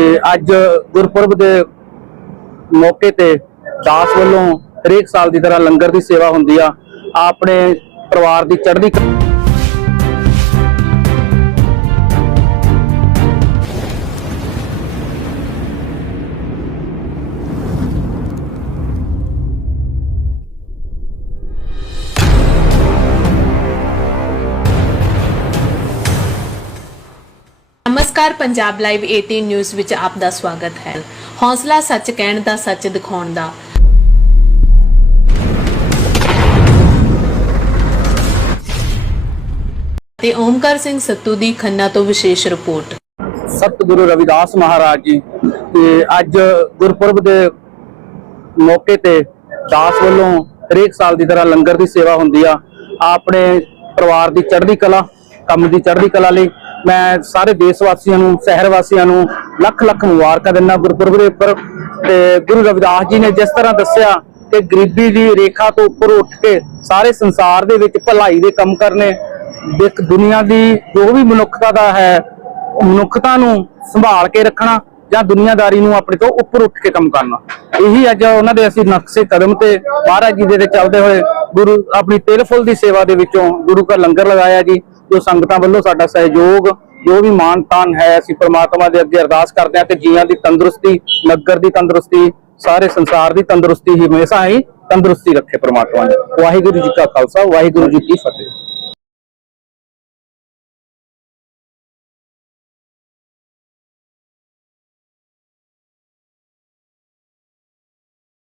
ਤੇ ਅੱਜ ਗੁਰਪੁਰਬ ਦੇ ਮੌਕੇ ਤੇ ਦਾਸ ਵੱਲੋਂ ਹਰੇਕ ਸਾਲ ਦੀ ਤਰ੍ਹਾਂ ਲੰਗਰ ਦੀ ਸੇਵਾ ਹੁੰਦੀ ਆ। ਆਪਣੇ ਪਰਿਵਾਰ ਦੀ ਚੜ੍ਹਦੀ ਨਮਸਕਾਰ, ਪੰਜਾਬ ਲਾਈਵ 18 ਨਿਊਜ਼ ਵਿੱਚ ਆਪ ਦਾ ਸਵਾਗਤ ਹੈ। ਹੌਸਲਾ ਸੱਚ ਕਹਿਣ ਦਾ, ਸੱਚ ਦਿਖਾਉਣ ਦਾ। ਤੇ ਓਮਕਾਰ ਸਿੰਘ ਸੱਤੂ ਦੀ ਖੰਨਾ ਤੋਂ ਵਿਸ਼ੇਸ਼ ਰਿਪੋਰਟ। ਸਤਿਗੁਰੂ ਰਵਿਦਾਸ ਮਹਾਰਾਜ ਜੀ, ਤੇ ਅੱਜ ਗੁਰਪੁਰਬ ਦੇ ਮੌਕੇ ਤੇ ਦਾਸ ਵੱਲੋਂ ਹਰੇਕ ਸਾਲ ਦੀ ਤਰ੍ਹਾਂ ਲੰਗਰ ਦੀ ਸੇਵਾ ਹੁੰਦੀ ਆ। ਆਪਣੇ ਪਰਿਵਾਰ ਦੀ ਚੜ੍ਹਦੀ ਕਲਾ, ਕੰਮ ਦੀ ਚੜ੍ਹਦੀ ਕਲਾ ਲਈ ਮੈਂ ਸਾਰੇ ਦੇਸ਼ ਵਾਸੀਆਂ ਨੂੰ ਸ਼ਹਿਰ ਵਾਸੀਆਂ ਨੂੰ ਲੱਖ ਲੱਖ ਮੁਬਾਰਕਾਂ ਦਿੰਦਾ ਗੁਰਪੁਰਬ ਦੇ ਉੱਪਰ। ਤੇ ਗੁਰੂ ਰਵਿਦਾਸ ਜੀ ਨੇ ਜਿਸ ਤਰ੍ਹਾਂ ਦੱਸਿਆ ਕਿ ਗਰੀਬੀ ਦੀ ਰੇਖਾ ਤੋਂ ਉੱਪਰ ਉੱਠ ਕੇ ਸਾਰੇ ਸੰਸਾਰ ਦੇ ਵਿੱਚ ਭਲਾਈ ਦੇ ਕੰਮ ਕਰਨੇ, ਇੱਕ ਦੁਨੀਆ ਦੀ ਜੋ ਵੀ ਮਨੁੱਖਤਾ ਦਾ ਹੈ, ਮਨੁੱਖਤਾ ਨੂੰ ਸੰਭਾਲ ਕੇ ਰੱਖਣਾ ਜਾਂ ਦੁਨੀਆਦਾਰੀ ਨੂੰ ਆਪਣੇ ਤੋਂ ਉੱਪਰ ਉੱਠ ਕੇ ਕੰਮ ਕਰਨਾ। ਇਹੀ ਅੱਜ ਉਹਨਾਂ ਦੇ ਅਸੀਂ ਨਕਸ਼ੇ ਕਦਮ ਤੇ ਮਹਾਰਾਜ ਜੀ ਦੇ ਤੇ ਚੱਲਦੇ ਹੋਏ ਗੁਰੂ, ਆਪਣੀ ਤਿਲ ਫੁੱਲ ਦੀ ਸੇਵਾ ਦੇ ਵਿੱਚੋਂ ਗੁਰੂ ਘਰ ਲੰਗਰ ਲਗਾਇਆ ਜੀ। ਜੋ ਸੰਗਤਾਂ ਵੱਲੋਂ ਸਾਡਾ ਸਹਿਯੋਗ, ਜੋ ਵੀ ਮਾਨ ਤਾਨ ਹੈ, ਅਸੀਂ ਪ੍ਰਮਾਤਮਾ ਦੇ ਅੱਗੇ ਅਰਦਾਸ ਕਰਦੇ ਹਾਂ ਕਿ ਜੀਆਂ ਦੀ ਤੰਦਰੁਸਤੀ, ਨਗਰ ਦੀ ਤੰਦਰੁਸਤੀ, ਸਾਰੇ ਸੰਸਾਰ ਦੀ ਤੰਦਰੁਸਤੀ ਹੀ ਹਮੇਸ਼ਾ ਹੀ ਤੰਦਰੁਸਤੀ ਰੱਖੇ ਪ੍ਰਮਾਤਮਾ ਜੀ ਵਾਹਿਗੁਰੂ ਜੀ ਕਾ ਖਾਲਸਾ, ਵਾਹਿਗੁਰੂ ਜੀ ਕੀ ਫਤਿਹ।